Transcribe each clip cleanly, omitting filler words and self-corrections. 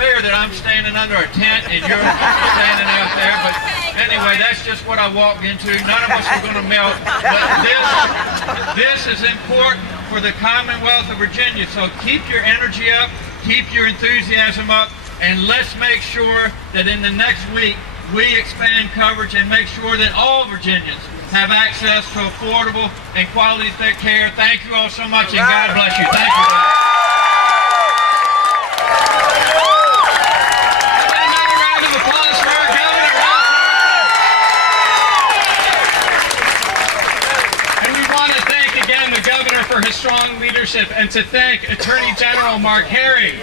fair that I'm standing under a tent and you're standing out there, but anyway, that's just what I walked into. None of us are going to melt, but this is important for the Commonwealth of Virginia. So keep your energy up, keep your enthusiasm up, and let's make sure that in the next week we expand coverage and make sure that all Virginians have access to affordable and quality care. Thank you all so much, and God bless you. Thank you. Another round of applause for our governor. And we want to thank again the governor for his strong leadership, and to thank Attorney General Mark Harry,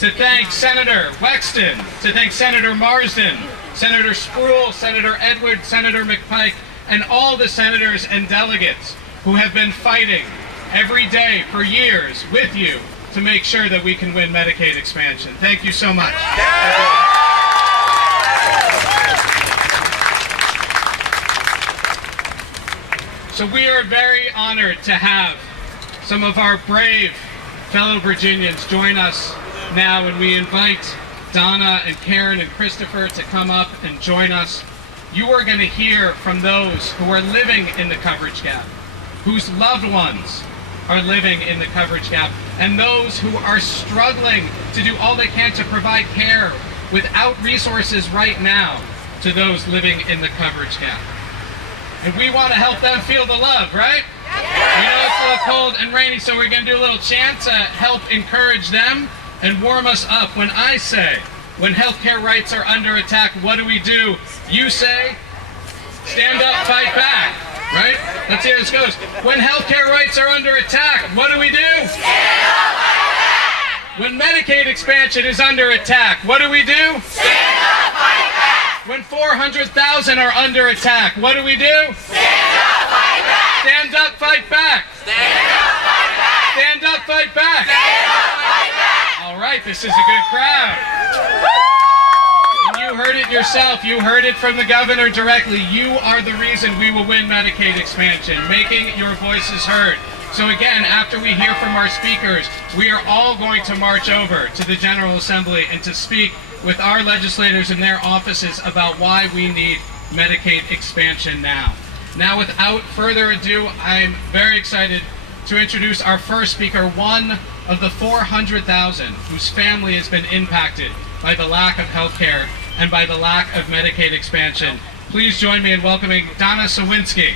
to thank Senator Wexton, to thank Senator Marsden, Senator Spruill, Senator Edwards, Senator McPike, and all the senators and delegates who have been fighting every day for years with you to make sure that we can win Medicaid expansion. Thank you so much. So we are very honored to have some of our brave fellow Virginians join us now, and we invite Donna and Karen and Christopher to come up and join us. You are going to hear from those who are living in the coverage gap, whose loved ones are living in the coverage gap, and those who are struggling to do all they can to provide care without resources right now to those living in the coverage gap. And we want to help them feel the love, right? We know it's a little cold and rainy, so we're going to do a little chant to help encourage them and warm us up. When I say, when healthcare rights are under attack, what do? You say, stand up, fight back, right? Let's see how this goes. When healthcare rights are under attack, what do? Stand up, fight back! When Medicaid expansion is under attack, what do? Stand up, fight back! When 400,000 are under attack, what do? Stand up, fight back! Stand up, fight back! Stand up, fight back! Stand up, fight back! Stand up, fight back! All right, this is a good crowd. And you heard it yourself. You heard it from the governor directly. You are the reason we will win Medicaid expansion, making your voices heard. So again, after we hear from our speakers, we are all going to march over to the General Assembly and to speak with our legislators in their offices about why we need Medicaid expansion now. Now, without further ado, I'm very excited to introduce our first speaker, one of the 400,000 whose family has been impacted by the lack of health care and by the lack of Medicaid expansion. Please join me in welcoming Donna Sawinski.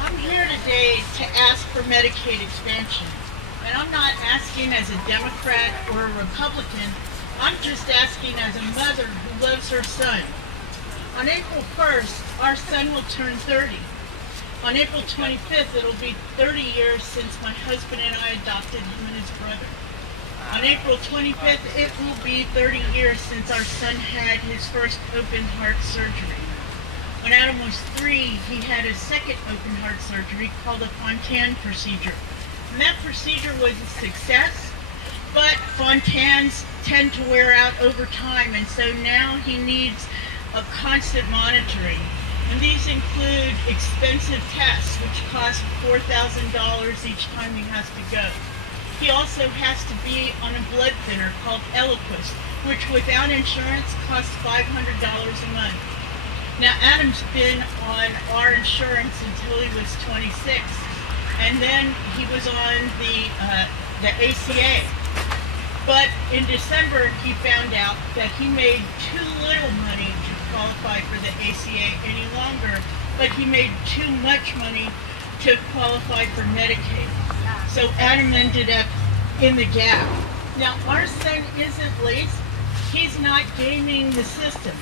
I'm here today to ask for Medicaid expansion. And I'm not asking as a Democrat or a Republican. I'm just asking as a mother who loves her son. On April 1st, our son will turn 30. On April 25th, it'll be 30 years since my husband and I adopted him and his brother. On April 25th, it will be 30 years since our son had his first open heart surgery. When Adam was 3, he had a second open heart surgery called a Fontan procedure. And that procedure was a success, but Fontans tend to wear out over time, and so now he needs a constant monitoring. And these include expensive tests, which cost $4,000 each time he has to go. He also has to be on a blood thinner called Eliquis, which without insurance costs $500 a month. Now, Adam's been on our insurance until he was 26, and then he was on the ACA. But in December, he found out that he made too little money to qualify for the ACA any longer, but he made too much money to qualify for Medicaid. So Adam ended up in the gap. Now, our son isn't lazy. He's not gaming the system.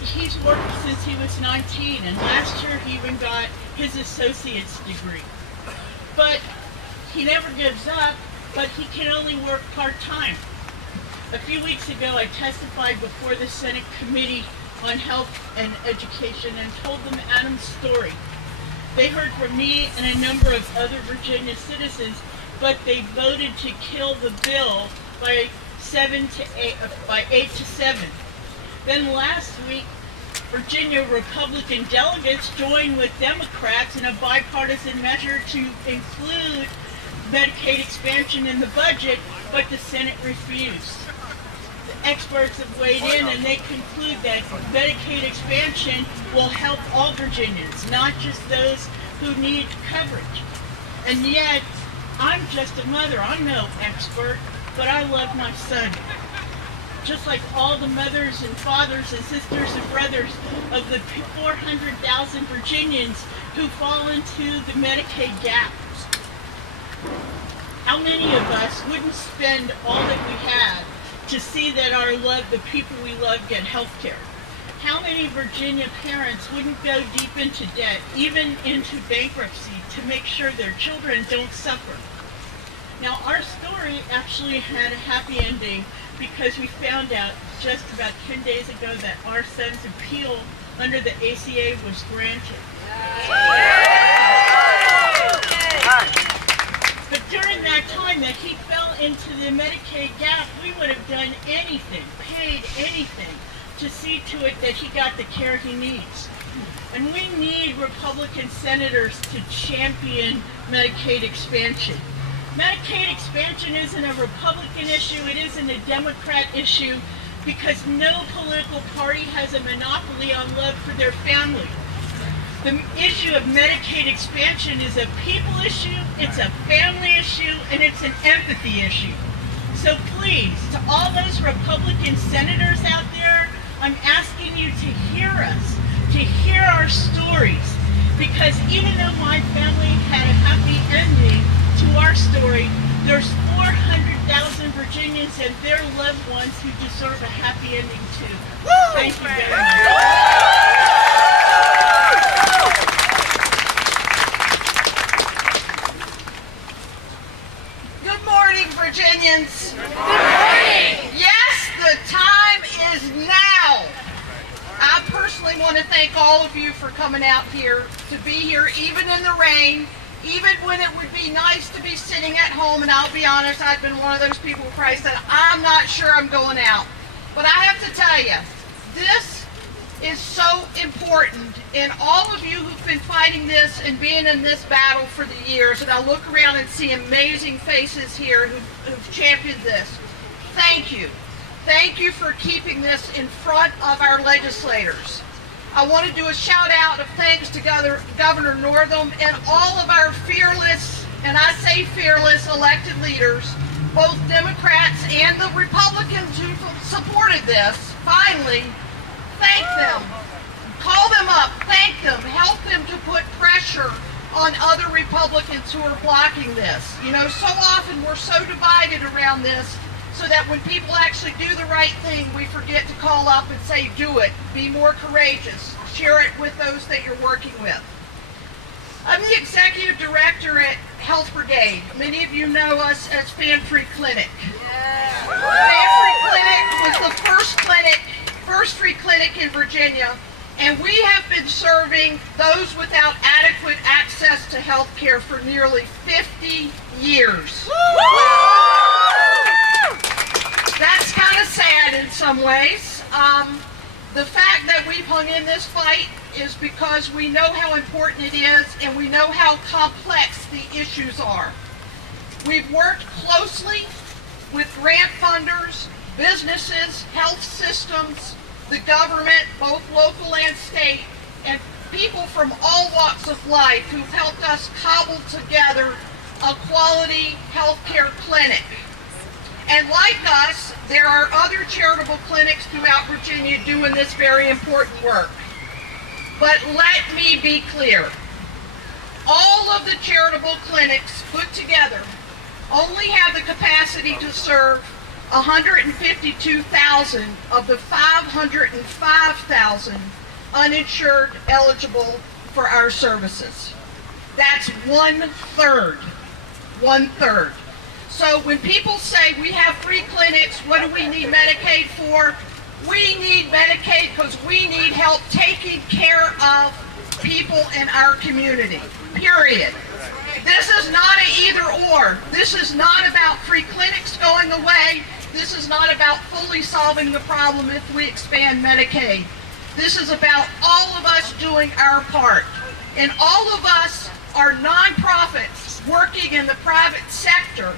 He's worked since he was 19, and last year he even got his associate's degree. But he never gives up, but he can only work part-time. A few weeks ago, I testified before the Senate Committee on Health and Education and told them Adam's story. They heard from me and a number of other Virginia citizens, but they voted to kill the bill by 8 to 7. Then last week, Virginia Republican delegates joined with Democrats in a bipartisan measure to include Medicaid expansion in the budget, but the Senate refused. The experts have weighed in and they conclude that Medicaid expansion will help all Virginians, not just those who need coverage. And yet, I'm just a mother, I'm no expert, but I love my son. Just like all the mothers and fathers and sisters and brothers of the 400,000 Virginians who fall into the Medicaid gap. How many of us wouldn't spend all that we have to see that the people we love get health care? How many Virginia parents wouldn't go deep into debt, even into bankruptcy, to make sure their children don't suffer? Now, our story actually had a happy ending because we found out just about 10 days ago that our son's appeal under the ACA was granted. But during that time that he fell into the Medicaid gap, we would have done anything, paid anything, to see to it that he got the care he needs. And we need Republican senators to champion Medicaid expansion. Medicaid expansion isn't a Republican issue, it isn't a Democrat issue, because no political party has a monopoly on love for their family. The issue of Medicaid expansion is a people issue, it's a family issue, and it's an empathy issue. So please, to all those Republican senators out there, I'm asking you to hear us, to hear our stories, because even though my family had a happy ending to our story, there's 400,000 Virginians and their loved ones who deserve a happy ending too. Thank you very much. Good morning, Virginians. Good morning. Yes, the time is now. I personally want to thank all of you for coming out here, to be here even in the rain, even when it would be nice to be sitting at home. And I'll be honest, I've been one of those people who probably said, I'm not sure I'm going out. But I have to tell you, this is so important. And all of you who've been fighting this and being in this battle for the years, and I look around and see amazing faces here who've championed this, thank you. Thank you for keeping this in front of our legislators. I want to do a shout out of thanks to Governor Northam and all of our fearless, and I say fearless, elected leaders, both Democrats and the Republicans who supported this. Finally, thank them. Call them up, thank them, help them to put pressure on other Republicans who are blocking this. You know, so often we're so divided around this, so that when people actually do the right thing, we forget to call up and say, do it. Be more courageous. Share it with those that you're working with. I'm the executive director at Health Brigade. Many of you know us as Fan-Free Clinic. Fan-Free Clinic was the first free clinic in Virginia, and we have been serving those without adequate access to health care for nearly 50 years. That's kind of sad in some ways. The fact that we've hung in this fight is because we know how important it is and we know how complex the issues are. We've worked closely with grant funders, businesses, health systems, the government, both local and state, and people from all walks of life who've helped us cobble together a quality healthcare clinic. And like us, there are other charitable clinics throughout Virginia doing this very important work. But let me be clear. All of the charitable clinics put together only have the capacity to serve 152,000 of the 505,000 uninsured eligible for our services. That's 1/3. 1/3. So when people say we have free clinics, what do we need Medicaid for? We need Medicaid because we need help taking care of people in our community, period. This is not an either or. This is not about free clinics going away. This is not about fully solving the problem if we expand Medicaid. This is about all of us doing our part. And all of us are nonprofits working in the private sector.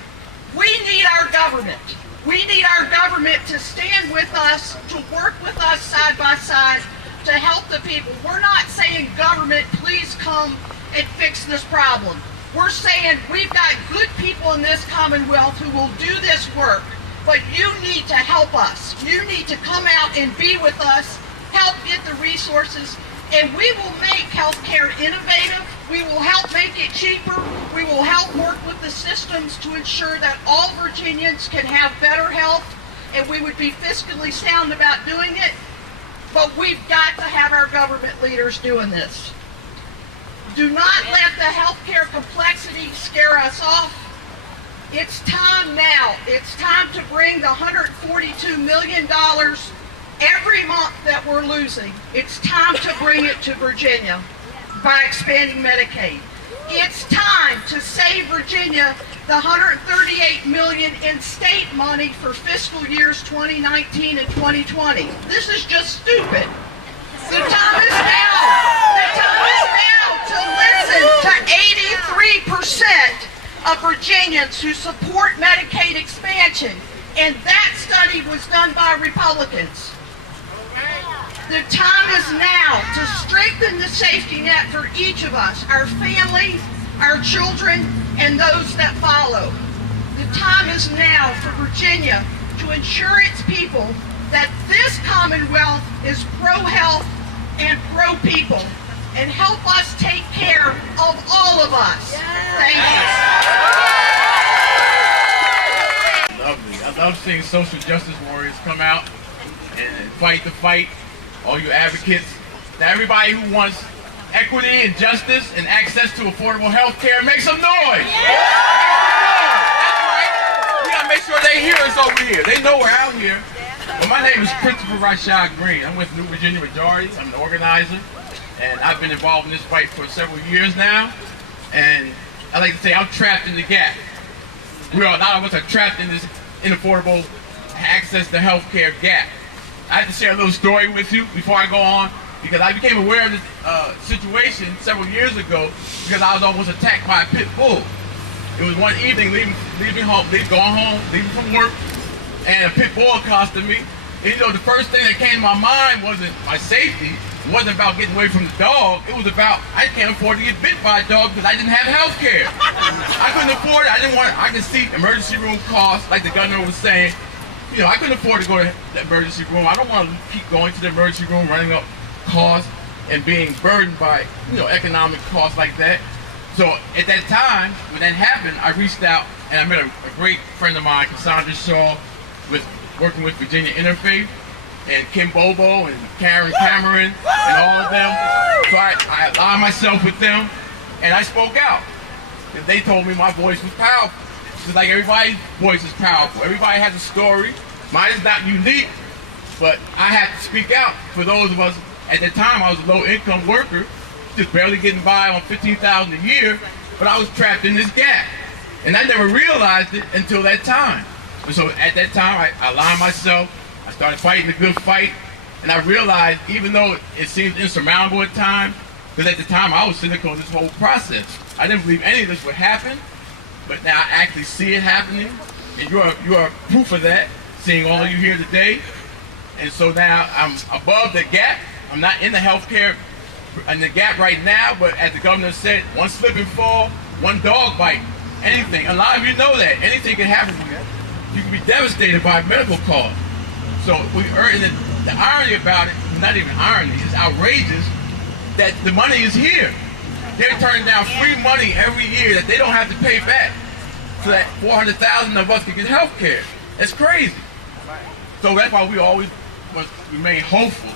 We need our government. We need our government to stand with us, to work with us side by side, to help the people. We're not saying, government, please come and fix this problem. We're saying we've got good people in this Commonwealth who will do this work, but you need to help us. You need to come out and be with us, help get the resources, and we will make healthcare innovative. We will help make it cheaper. We will help work with the systems to ensure that all Virginians can have better health, and we would be fiscally sound about doing it. But we've got to have our government leaders doing this. Do not let the healthcare complexity scare us off. It's time now. It's time to bring the $142 million every month that we're losing. It's time to bring it to Virginia by expanding Medicaid. It's time to save Virginia the $138 million in state money for fiscal years 2019 and 2020. This is just stupid. The time is now. The time is now to listen to 83% of Virginians who support Medicaid expansion, and that study was done by Republicans. The time is now to strengthen the safety net for each of us, our families, our children, and those that follow. The time is now for Virginia to ensure its people that this Commonwealth is pro-health and pro-people, and help us take care of all of us. Thank you. Lovely. I love seeing social justice warriors come out and fight the fight. All you advocates, to everybody who wants equity and justice and access to affordable health care, make some noise! Yeah. That's right. We gotta make sure they hear us over here. They know we're out here. Well, my name is Christopher Rashad Green. I'm with New Virginia Majority. I'm an organizer, and I've been involved in this fight for several years now. And I like to say I'm trapped in the gap. A lot of us are trapped in this inaffordable access to health care gap. I have to share a little story with you before I go on, because I became aware of this situation several years ago because I was almost attacked by a pit bull. It was one evening, going home, leaving from work, and a pit bull accosted me. And you know, the first thing that came to my mind wasn't my safety. It wasn't about getting away from the dog. It was about, I can't afford to get bit by a dog because I didn't have health care. I couldn't afford it. I could see emergency room costs, like the governor was saying. You know, I couldn't afford to go to the emergency room. I don't want to keep going to the emergency room, running up costs and being burdened by, you know, economic costs like that. So at that time, when that happened, I reached out and I met a great friend of mine, Cassandra Shaw, working with Virginia Interfaith, and Kim Bobo and Karen Cameron and all of them. So I aligned myself with them and I spoke out. And they told me my voice was powerful. Just like everybody's voice is powerful. Everybody has a story. Mine is not unique, but I had to speak out for those of us. At the time, I was a low-income worker, just barely getting by on $15,000 a year, but I was trapped in this gap. And I never realized it until that time. And so at that time, I aligned myself. I started fighting the good fight, and I realized, even though it seemed insurmountable at times, because at the time I was cynical of this whole process. I didn't believe any of this would happen. But now I actually see it happening, and you are proof of that, seeing all of you here today. And so now I'm above the gap. I'm not in the healthcare in the gap right now, but as the governor said, one slip and fall, one dog bite, anything. A lot of you know that. Anything can happen to you. You can be devastated by medical costs. So we earn the irony about it, not even irony, it's outrageous that the money is here. They're turning down free money every year that they don't have to pay back so that 400,000 of us can get health care. That's crazy. So that's why we always must remain hopeful.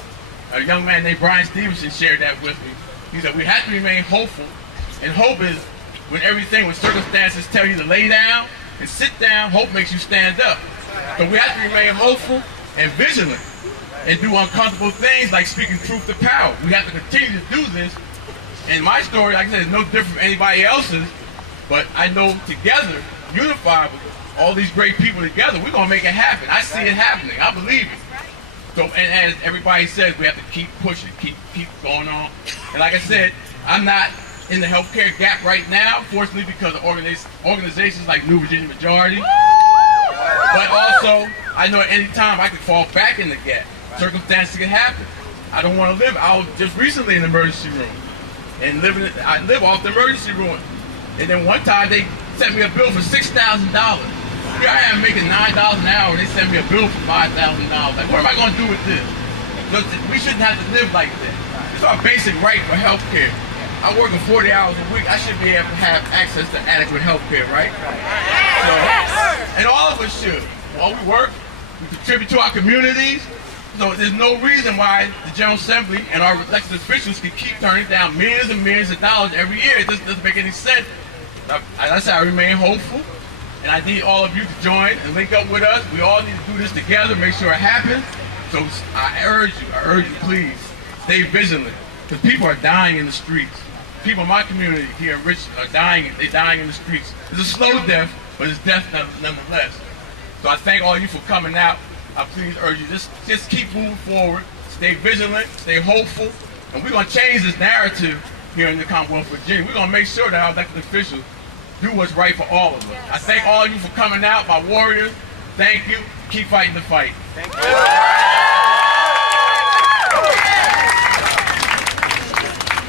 A young man named Brian Stevenson shared that with me. He said we have to remain hopeful. And hope is when circumstances tell you to lay down and sit down, hope makes you stand up. So we have to remain hopeful and vigilant and do uncomfortable things like speaking truth to power. We have to continue to do this. And my story, like I said, is no different from anybody else's, but I know together, unified with all these great people together, we're going to make it happen. I see it happening. I believe it. So, and as everybody says, we have to keep pushing, keep going on. And like I said, I'm not in the healthcare gap right now, fortunately, because of organizations like New Virginia Majority. But also, I know at any time I could fall back in the gap. Circumstances can happen. I don't want to live. I was just recently in the emergency room, and I live off the emergency room. And then one time they sent me a bill for $6,000. Here I am making $9 an hour, and they sent me a bill for $5,000. Like, what am I going to do with this? Because we shouldn't have to live like that. It's our basic right for health care. I work 40 hours a week. I should be able to have access to adequate health care, right? So, and all of us should. While we work, we contribute to our communities. So there's no reason why the General Assembly and our elected officials can keep turning down millions and millions of dollars every year. It doesn't make any sense. As I said, I remain hopeful, and I need all of you to join and link up with us. We all need to do this together, make sure it happens. So I urge you, please, stay vigilant, because people are dying in the streets. People in my community here in Richmond are dying. They're dying in the streets. It's a slow death, but it's death nonetheless. So I thank all of you for coming out. I please urge you, just keep moving forward, stay vigilant, stay hopeful, and we're going to change this narrative here in the Commonwealth of Virginia. We're going to make sure that our elected officials do what's right for all of us. Yes. I thank all of you for coming out, my warriors. Thank you. Keep fighting the fight. Thank you.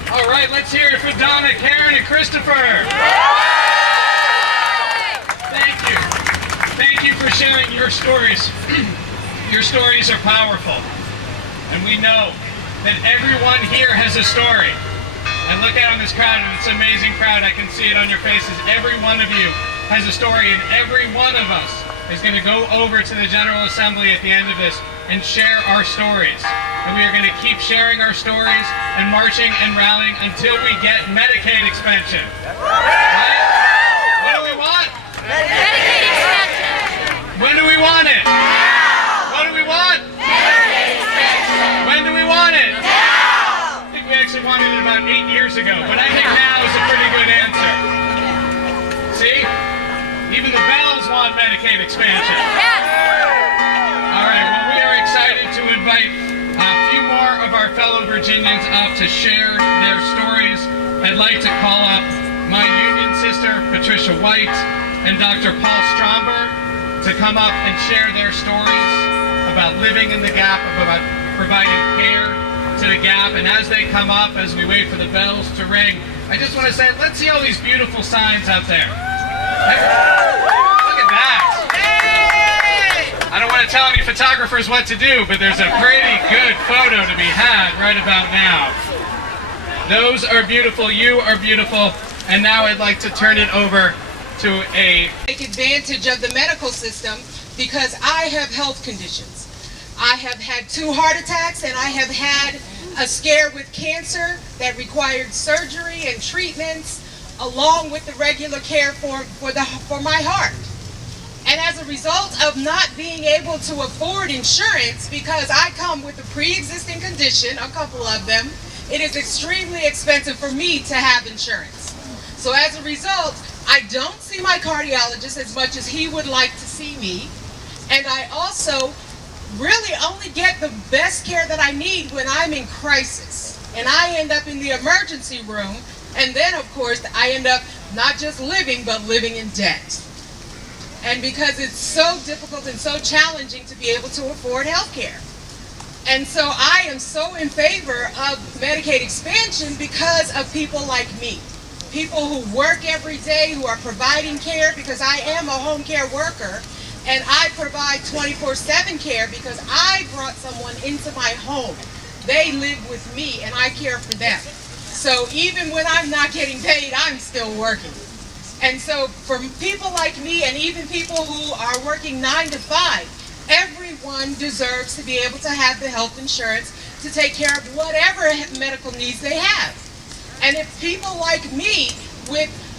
All right, let's hear it for Donna, Karen, and Christopher. Thank you. Thank you for sharing your stories. Your stories are powerful. And we know that everyone here has a story. And look out on this crowd, and it's an amazing crowd. I can see it on your faces. Every one of you has a story, and every one of us is going to go over to the General Assembly at the end of this and share our stories. And we are going to keep sharing our stories and marching and rallying until we get Medicaid expansion. Right? What do we want? Medicaid expansion! When do we want it? Now! What do we want? Medicaid expansion! When do we want it? Now! I think we actually wanted it about 8 years ago, but I think now is a pretty good answer. See? Even the bells want Medicaid expansion. Yes! All right, well, we are excited to invite a few more of our fellow Virginians up to share their stories. I'd like to call up my union sister, Patricia White, and Dr. Paul Stromberg to come up and share their stories about living in the gap, about providing care to the gap. And as they come up, as we wait for the bells to ring, I just want to say, let's see all these beautiful signs out there. Look at that. I don't want to tell any photographers what to do, but there's a pretty good photo to be had right about now. Those are beautiful. You are beautiful. And now I'd like to turn it over to take advantage of the medical system because I have health conditions. I have had 2 heart attacks, and I have had a scare with cancer that required surgery and treatments along with the regular care for my heart. And as a result of not being able to afford insurance, because I come with a pre-existing condition, a couple of them, it is extremely expensive for me to have insurance. So as a result, I don't see my cardiologist as much as he would like to see me. And I also really only get the best care that I need when I'm in crisis. And I end up in the emergency room. And then, of course, I end up not just living, but living in debt. And because it's so difficult and so challenging to be able to afford health care. And so I am so in favor of Medicaid expansion because of people like me. People who work every day, who are providing care, because I am a home care worker, and I provide 24/7 care because I brought someone into my home. They live with me, and I care for them. So even when I'm not getting paid, I'm still working. And so for people like me, and even people who are working 9 to 5, everyone deserves to be able to have the health insurance to take care of whatever medical needs they have. And if people like me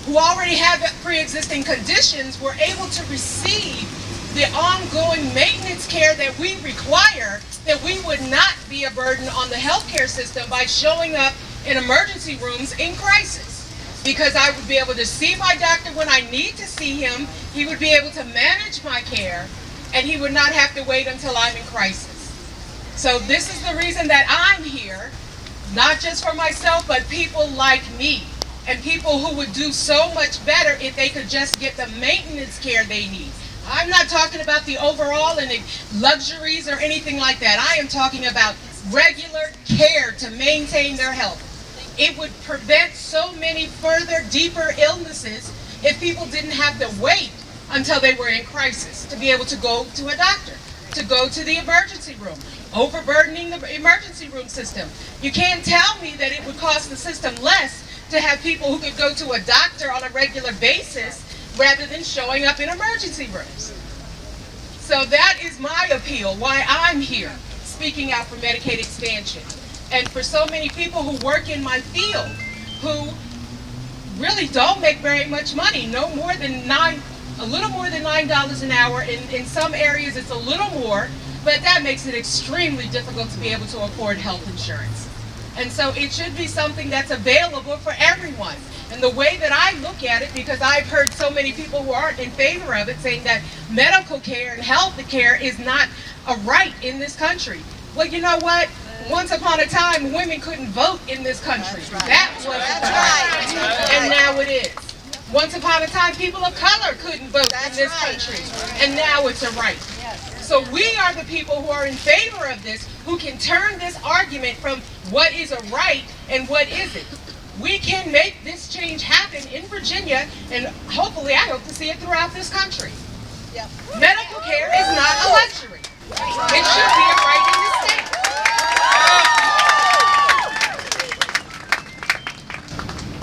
who already have pre-existing conditions were able to receive the ongoing maintenance care that we require, then we would not be a burden on the healthcare system by showing up in emergency rooms in crisis. Because I would be able to see my doctor when I need to see him, he would be able to manage my care, and he would not have to wait until I'm in crisis. So this is the reason that I'm here, not just for myself, but people like me and people who would do so much better if they could just get the maintenance care they need. I'm not talking about the overall and the luxuries or anything like that. I am talking about regular care to maintain their health. It would prevent so many further, deeper illnesses if people didn't have to wait until they were in crisis to be able to go to a doctor, to go to the emergency room, overburdening the emergency room system. You can't tell me that it would cost the system less to have people who could go to a doctor on a regular basis rather than showing up in emergency rooms. So that is my appeal, why I'm here, speaking out for Medicaid expansion. And for so many people who work in my field, who really don't make very much money, a little more than $9 an hour. In some areas it's a little more, but that makes it extremely difficult to be able to afford health insurance. And so it should be something that's available for everyone. And the way that I look at it, because I've heard so many people who aren't in favor of it saying that medical care and health care is not a right in this country. Well, you know what? Once upon a time, women couldn't vote in this country. That was right. And now it is. Once upon a time, people of color couldn't vote in this country. And now it's a right. So we are the people who are in favor of this, who can turn this argument from what is a right and what isn't. We can make this change happen in Virginia, and hopefully I hope to see it throughout this country. Medical care is not a luxury. It should be a right in this state.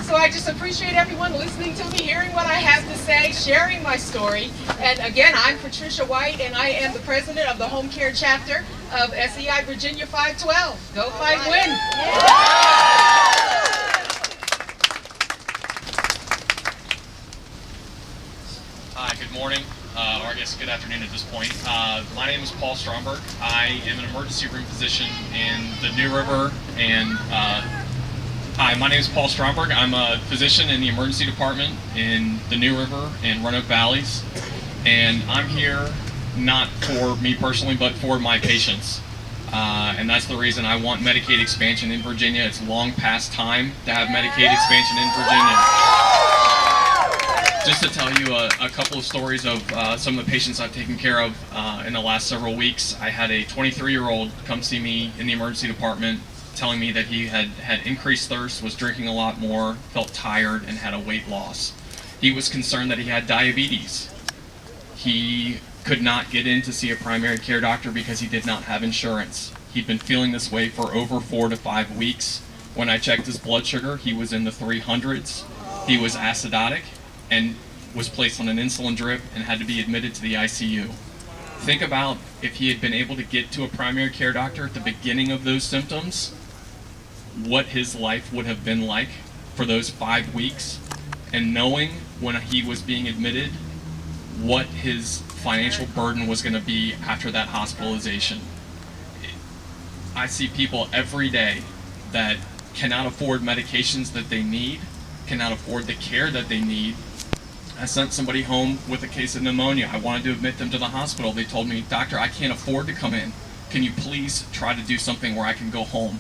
So I just appreciate everyone listening to me, hearing what I have to say, sharing my story. And again, I'm Patricia White, and I am the president of the Home Care Chapter of SEI Virginia 512. Go Fight Win! Hi, good morning, or I guess good afternoon at this point. My name is Paul Stromberg. I am an emergency room physician in the New River and Hi, my name is Paul Stromberg. I'm a physician in the emergency department in the New River and Roanoke Valleys, and I'm here not for me personally, but for my patients. And that's the reason I want Medicaid expansion in Virginia. It's long past time to have Medicaid expansion in Virginia. Just to tell you a couple of stories of some of the patients I've taken care of in the last several weeks. I had a 23-year-old come see me in the emergency department telling me that he had increased thirst, was drinking a lot more, felt tired, and had a weight loss. He was concerned that he had diabetes. He could not get in to see a primary care doctor because he did not have insurance. He'd been feeling this way for over 4 to 5 weeks. When I checked his blood sugar, he was in the 300s. He was acidotic and was placed on an insulin drip and had to be admitted to the ICU. Think about if he had been able to get to a primary care doctor at the beginning of those symptoms, what his life would have been like for those 5 weeks, and knowing when he was being admitted what his financial burden was going to be after that hospitalization. I see people every day that cannot afford medications that they need, cannot afford the care that they need. I sent somebody home with a case of pneumonia. I wanted to admit them to the hospital. They told me, "Doctor, I can't afford to come in. Can you please try to do something where I can go home?"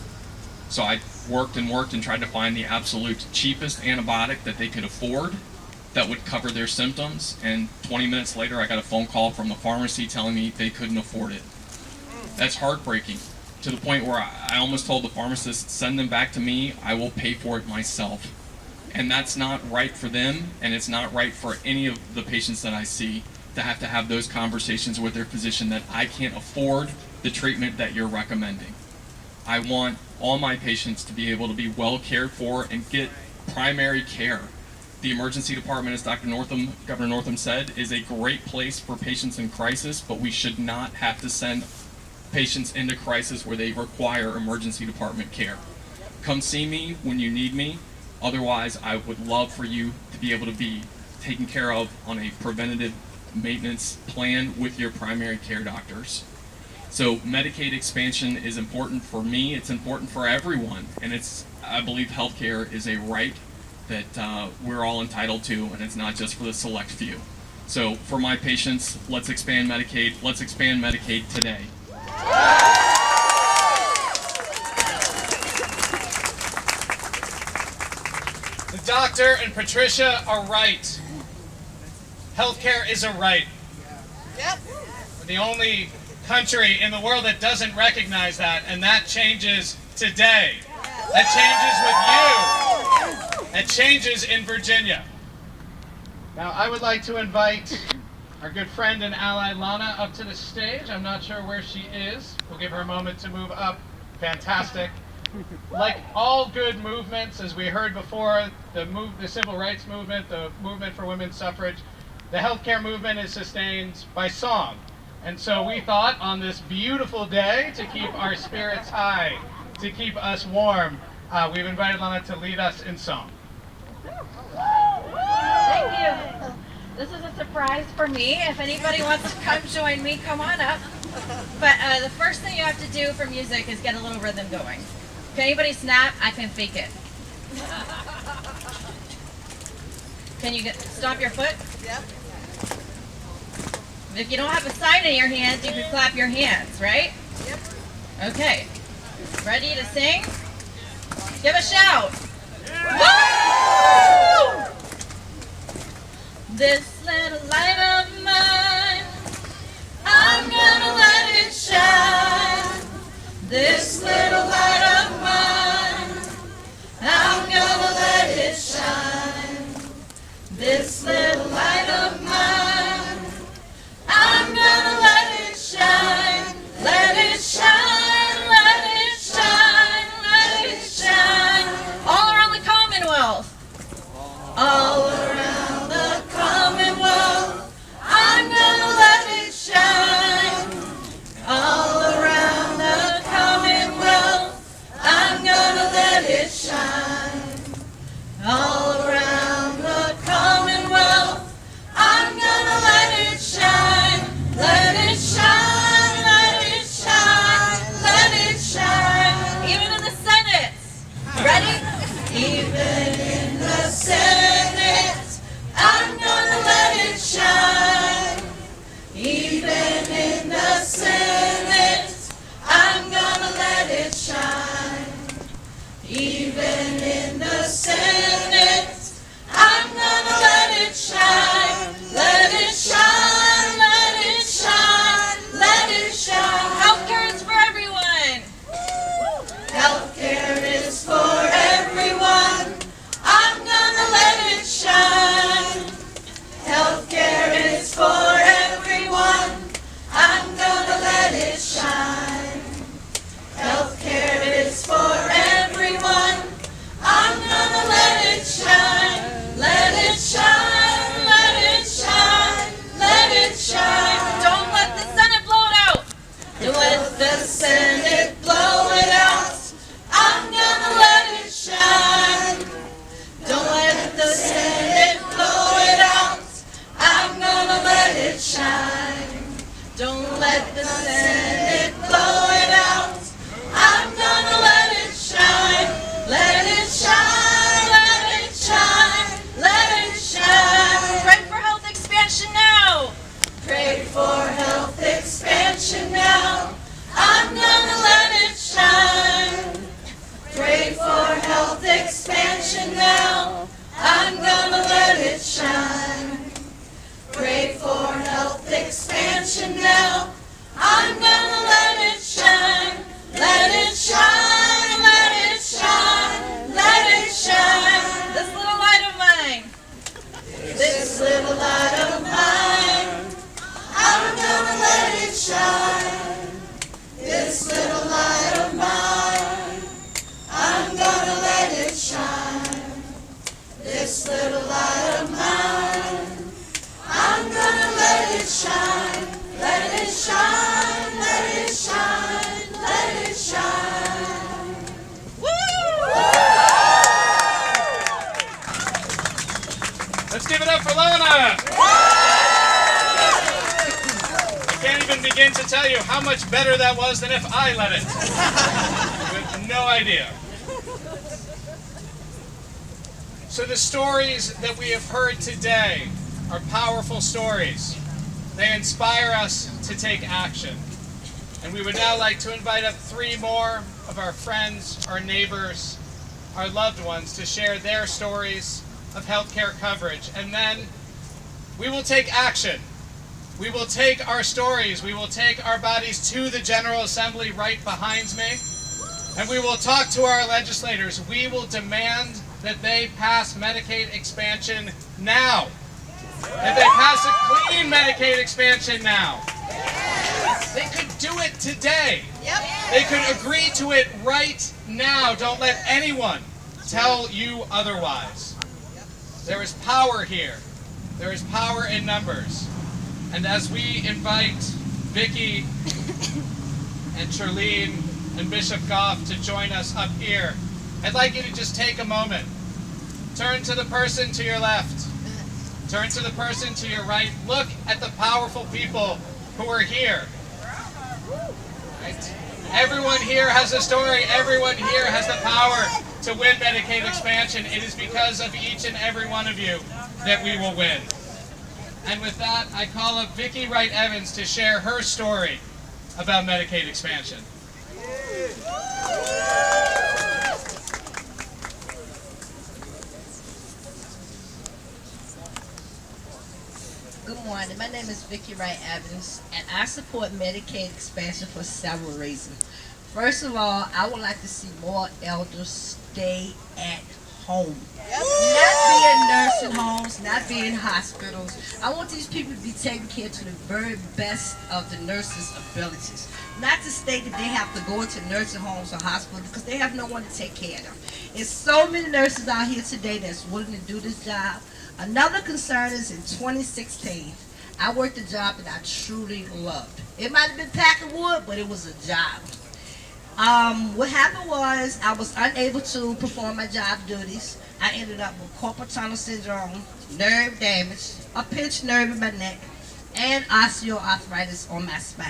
So I worked and tried to find the absolute cheapest antibiotic that they could afford that would cover their symptoms, and 20 minutes later I got a phone call from the pharmacy telling me they couldn't afford it. That's heartbreaking, to the point where I almost told the pharmacist, "Send them back to me, I will pay for it myself." And that's not right for them, and it's not right for any of the patients that I see to have those conversations with their physician that I can't afford the treatment that you're recommending. I want all my patients to be able to be well cared for and get primary care. The emergency department, as Governor Northam said, is a great place for patients in crisis, but we should not have to send patients into crisis where they require emergency department care. Come see me when you need me. Otherwise, I would love for you to be able to be taken care of on a preventative maintenance plan with your primary care doctors. So Medicaid expansion is important for me, it's important for everyone, and I believe healthcare is a right that we're all entitled to, and it's not just for the select few. So for my patients, let's expand Medicaid today. The doctor and Patricia are right. Healthcare is a right. Yep. We're the only country in the world that doesn't recognize that, and that changes today. That changes with you. That changes in Virginia. Now, I would like to invite our good friend and ally Lana up to the stage. I'm not sure where she is. We'll give her a moment to move up. Fantastic. Like all good movements, as we heard before, the civil rights movement, the movement for women's suffrage, the healthcare movement is sustained by song. And so we thought on this beautiful day, to keep our spirits high, to keep us warm, we've invited Lana to lead us in song. Thank you. This is a surprise for me. If anybody wants to come join me, come on up. But the first thing you have to do for music is get a little rhythm going. If anybody snap, I can fake it. Can you stomp your foot? Yep. If you don't have a sign in your hands, you can clap your hands, right? Yep. Okay. Ready to sing? Give a shout. Woo! This little light of mine, I'm gonna let it shine. This little light of mine, I'm gonna let it shine. This little light of mine, I'm gonna let it shine. Let it shine, let it shine, let it shine. All around the Commonwealth. All around the Commonwealth, I'm gonna let it shine. All around the Commonwealth, I'm gonna let it shine. All around the Commonwealth, I'm gonna let it shine. Let it shine, let it shine, let it shine. Even in the Senate. Ready? Even in the Senate, I'm gonna let it shine. Even in the Senate, I'm gonna let it shine. Even in the Senate, I'm gonna let it shine. Let it shine, let it shine, let it shine. Healthcare is for everyone. Healthcare is for everyone. I'm gonna let it shine. Healthcare is for everyone. I'm gonna let it shine. Healthcare is for everyone. I'm gonna let it shine. Let it shine, let it shine, let it shine. Don't let the Senate blow it out. Don't let the Senate blow it out. I'm gonna let it shine. Don't let the Senate blow it out. I'm gonna let it shine. Don't let the Senate blow it out. I'm gonna let it shine. Let it shine, let it shine, let it shine. Pray for health expansion now. Pray for health expansion now. I'm gonna let it shine. Pray for health expansion now. I'm gonna let it shine. Pray for health expansion now. I'm gonna let it shine. Let it shine, let it shine, let it shine. This little light of mine. This little light of mine. I'm gonna let it shine. This little light of mine. I'm gonna let it shine. This little light of mine. I'm gonna let it shine. Let it shine, let it shine, let it shine. Woo! Let's give it up for Lana. I can't even begin to tell you how much better that was than if I led it. You have no idea. So the stories that we have heard today are powerful stories. They inspire us to take action. And we would now like to invite up 3 more of our friends, our neighbors, our loved ones to share their stories of healthcare coverage. And then we will take action. We will take our stories, we will take our bodies to the General Assembly right behind me, and we will talk to our legislators. We will demand that they pass Medicaid expansion now. That they pass a clean Medicaid expansion now. They could do it today. They could agree to it right now. Don't let anyone tell you otherwise. There is power here. There is power in numbers. And as we invite Vicki and Charlene and Bishop Goff to join us up here, I'd like you to just take a moment. Turn to the person to your left. Turn to the person to your right. Look at the powerful people who are here. Right? Everyone here has a story. Everyone here has the power to win Medicaid expansion. It is because of each and every one of you that we will win. And with that, I call up Vicki Wright Evans to share her story about Medicaid expansion. Good morning. My name is Vicki Wright Evans, and I support Medicaid expansion for several reasons. First of all, I would like to see more elders stay at home. Not be in nursing homes, not be in hospitals. I want these people to be taken care to the very best of the nurses' abilities. Not to state that they have to go into nursing homes or hospitals because they have no one to take care of them. There's so many nurses out here today that's willing to do this job. Another concern is in 2016, I worked a job that I truly loved. It might have been packing wood, but it was a job. What happened was I was unable to perform my job duties. I ended up with carpal tunnel syndrome, nerve damage, a pinched nerve in my neck, and osteoarthritis on my spine.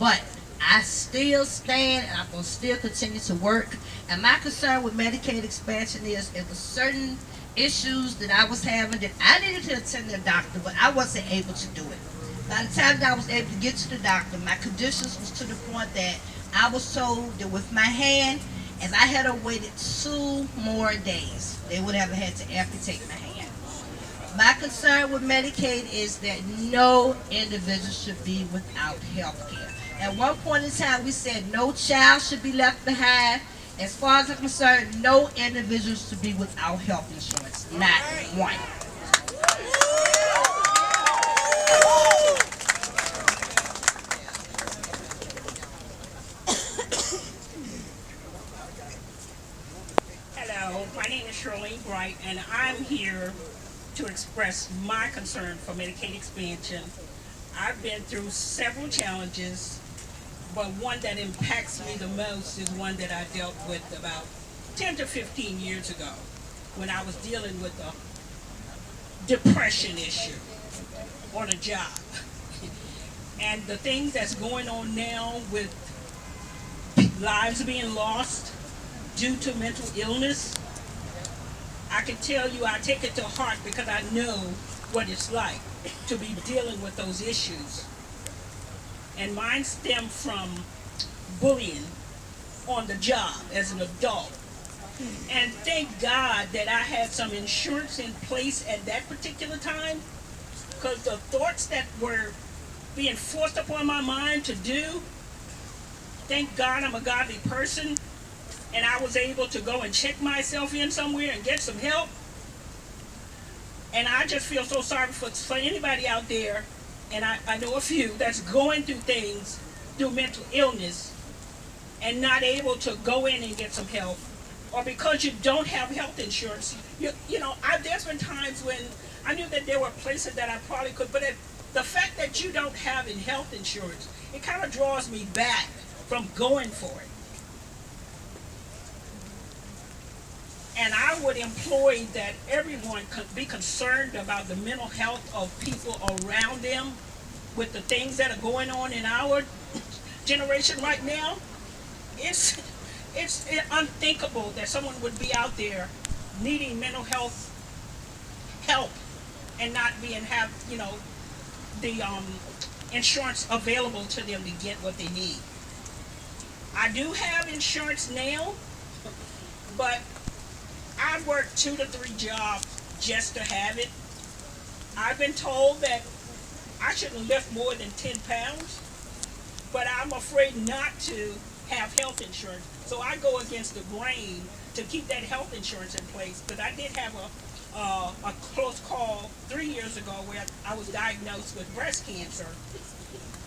But I still stand, and I'm going to still continue to work. And my concern with Medicaid expansion is if a certain issues that I was having that I needed to attend the doctor, but I wasn't able to do it. By the time that I was able to get to the doctor, my conditions was to the point that I was told that with my hand, if I had waited 2 more days, they would have had to amputate my hand. My concern with Medicaid is that no individual should be without health care. At one point in time, we said no child should be left behind. As far as I'm concerned, no individual should be without health insurance, not one. Hello, my name is Charlene Bright, and I'm here to express my concern for Medicaid expansion. I've been through several challenges, but one that impacts me the most is one that I dealt with about 10 to 15 years ago when I was dealing with a depression issue on a job. And the things that's going on now with lives being lost due to mental illness, I can tell you I take it to heart because I know what it's like to be dealing with those issues. And mine stem from bullying on the job as an adult. And thank God that I had some insurance in place at that particular time, because the thoughts that were being forced upon my mind to do, thank God I'm a godly person, and I was able to go and check myself in somewhere and get some help. And I just feel so sorry for anybody out there, and I know a few that's going through things through mental illness and not able to go in and get some help, or because you don't have health insurance. There's been times when I knew that there were places that I probably could, but the fact that you don't have health insurance, it kind of draws me back from going for it. And I would employ that everyone could be concerned about the mental health of people around them with the things that are going on in our generation right now. It's unthinkable that someone would be out there needing mental health help and not have the insurance available to them to get what they need. I do have insurance now, but I work 2 to 3 jobs just to have it. I've been told that I shouldn't lift more than 10 pounds, but I'm afraid not to have health insurance. So I go against the grain to keep that health insurance in place. But I did have a close call 3 years ago where I was diagnosed with breast cancer.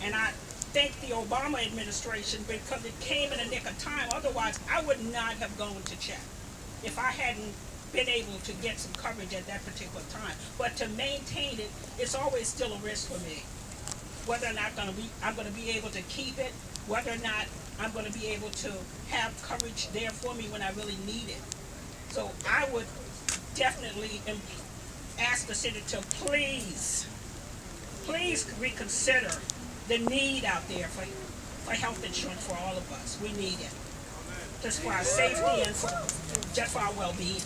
And I thank the Obama administration because it came in a nick of time. Otherwise, I would not have gone to check if I hadn't been able to get some coverage at that particular time. But to maintain it, it's always still a risk for me. Whether or not I'm going to be able to keep it, whether or not I'm going to be able to have coverage there for me when I really need it. So I would definitely ask the city to please reconsider the need out there for health insurance for all of us. We need it. Just for our safety and just for our well-being.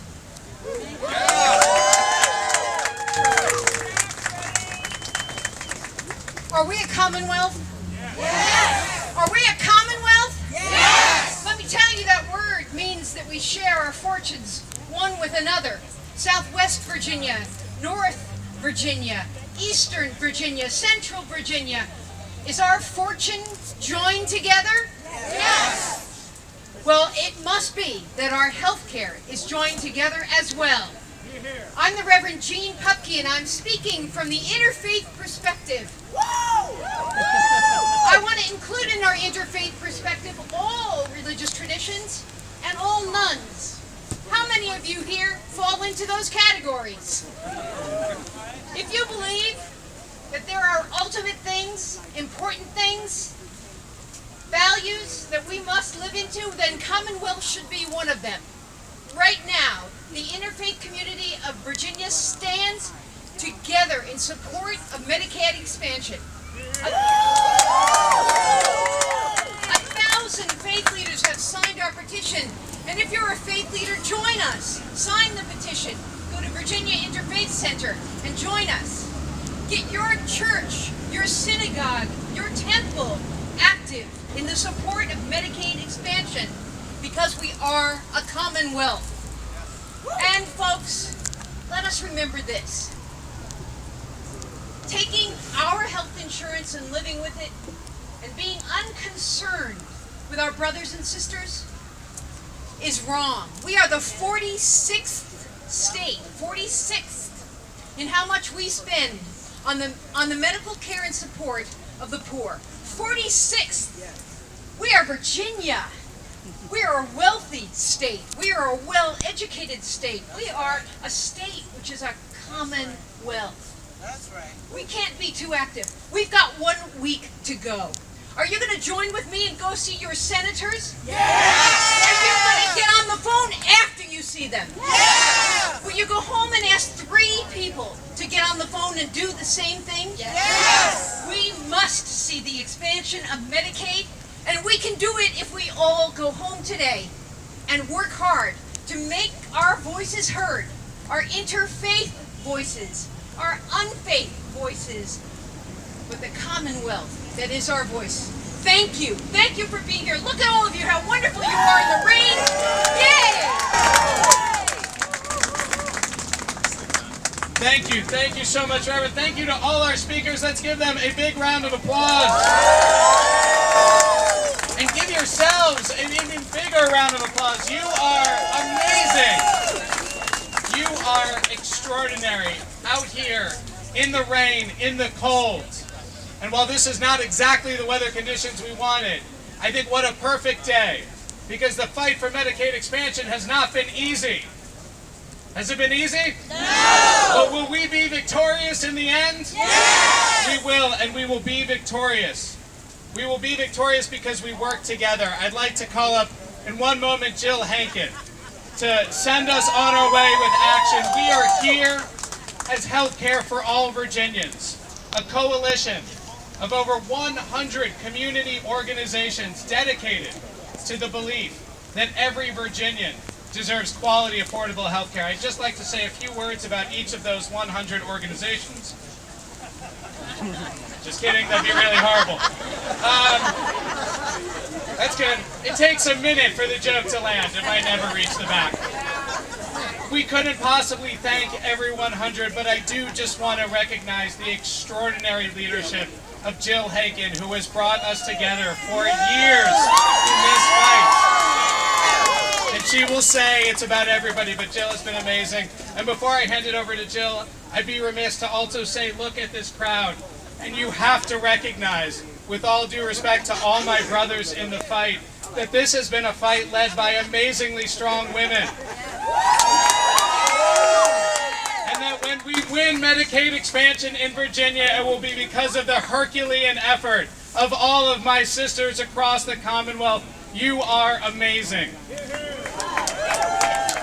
Are we a commonwealth? Yes. Are we a commonwealth? Yes. Let me tell you, that word means that we share our fortunes one with another. Southwest Virginia, North Virginia, Eastern Virginia, Central Virginia. Is our fortune joined together? Yes. Well, it must be that our health care is joined together as well. I'm the Reverend Jean Pupke, and I'm speaking from the interfaith perspective. I want to include in our interfaith perspective all religious traditions and all nuns. How many of you here fall into those categories? If you believe that there are ultimate things, important things, values that we must live into, then Commonwealth should be one of them. Right now, the interfaith community of Virginia stands together in support of Medicaid expansion. 1,000 faith leaders have signed our petition, and if you're a faith leader, join us. Sign the petition. Go to Virginia Interfaith Center and join us. Get your church, your synagogue, your temple active in the support of Medicaid expansion, because we are a commonwealth. And folks, let us remember this. Taking our health insurance and living with it and being unconcerned with our brothers and sisters is wrong. We are the 46th state, 46th in how much we spend on the medical care and support of the poor. 46th. We are Virginia. We are a wealthy state. We are a well-educated state. We are a state which is a commonwealth. That's right. We can't be too active. We've got 1 week to go. Are you going to join with me and go see your senators? Yes! Are you going to get on the phone after you see them? Yes! Will you go home and ask 3 people to get on the phone and do the same thing? Yes! We must see the expansion of Medicaid, and we can do it if we all go home today and work hard to make our voices heard, our interfaith voices, our unfaith voices, with the commonwealth that is our voice. Thank you. Thank you for being here. Look at all of you, how wonderful you are in the rain. Yay! Thank you so much, Reverend. Thank you to all our speakers. Let's give them a big round of applause. And give yourselves an even bigger round of applause. You are amazing. You are extraordinary out here in the rain, in the cold. And while this is not exactly the weather conditions we wanted, I think what a perfect day, because the fight for Medicaid expansion has not been easy. Has it been easy? No! But will we be victorious in the end? Yes! We will, and we will be victorious. We will be victorious because we work together. I'd like to call up in one moment Jill Hankin to send us on our way with action. We are here as Healthcare for All Virginians, a coalition of over 100 community organizations dedicated to the belief that every Virginian deserves quality, affordable health care. I'd just like to say a few words about each of those 100 organizations. Just kidding, that'd be really horrible. That's good. It takes a minute for the joke to land. It might never reach the back. we couldn't possibly thank every 100, but I do just want to recognize the extraordinary leadership of Jill Hagen, who has brought us together for years in this fight. And she will say it's about everybody, but Jill has been amazing. And before I hand it over to Jill, I'd be remiss to also say, look at this crowd. And you have to recognize, with all due respect to all my brothers in the fight, that this has been a fight led by amazingly strong women. And that when we win Medicaid expansion in Virginia, it will be because of the Herculean effort of all of my sisters across the Commonwealth. You are amazing.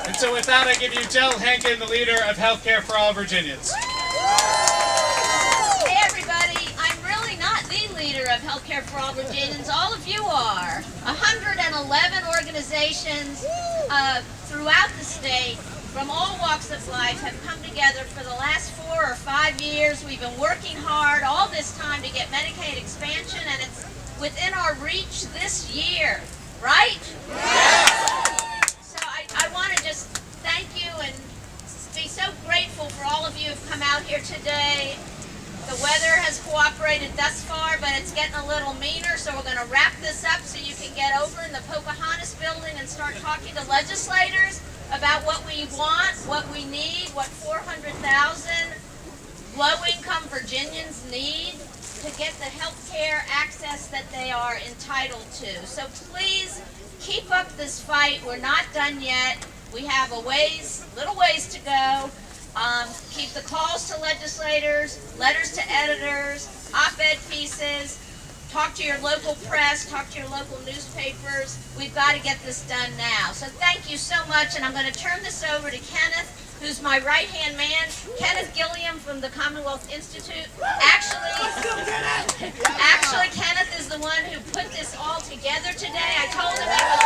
And so with that, I give you Jill Hagen, the leader of Healthcare for All Virginians. Hey everybody, I'm really not the leader of Healthcare for All Virginians. All of you are. 111 organizations throughout the state from all walks of life have come together for the last 4 or 5 years. We've been working hard all this time to get Medicaid expansion, and it's within our reach this year, right? So I want to just thank you and be so grateful for all of you who've come out here today. The weather has cooperated thus far, but it's getting a little meaner, so we're going to wrap this up so you can get over in the Pocahontas building and start talking to legislators about what we want, what we need, what 400,000 low-income Virginians need to get the health care access that they are entitled to. So please keep up this fight. We're not done yet. We have a little ways to go. Keep the calls to legislators, letters to editors, op-ed pieces, talk to your local press, talk to your local newspapers. We've got to get this done now. So thank you so much, and I'm going to turn this over to Kenneth, who's my right-hand man. Kenneth Gilliam from the Commonwealth Institute. Actually, Kenneth is the one who put this all together today. I told him it was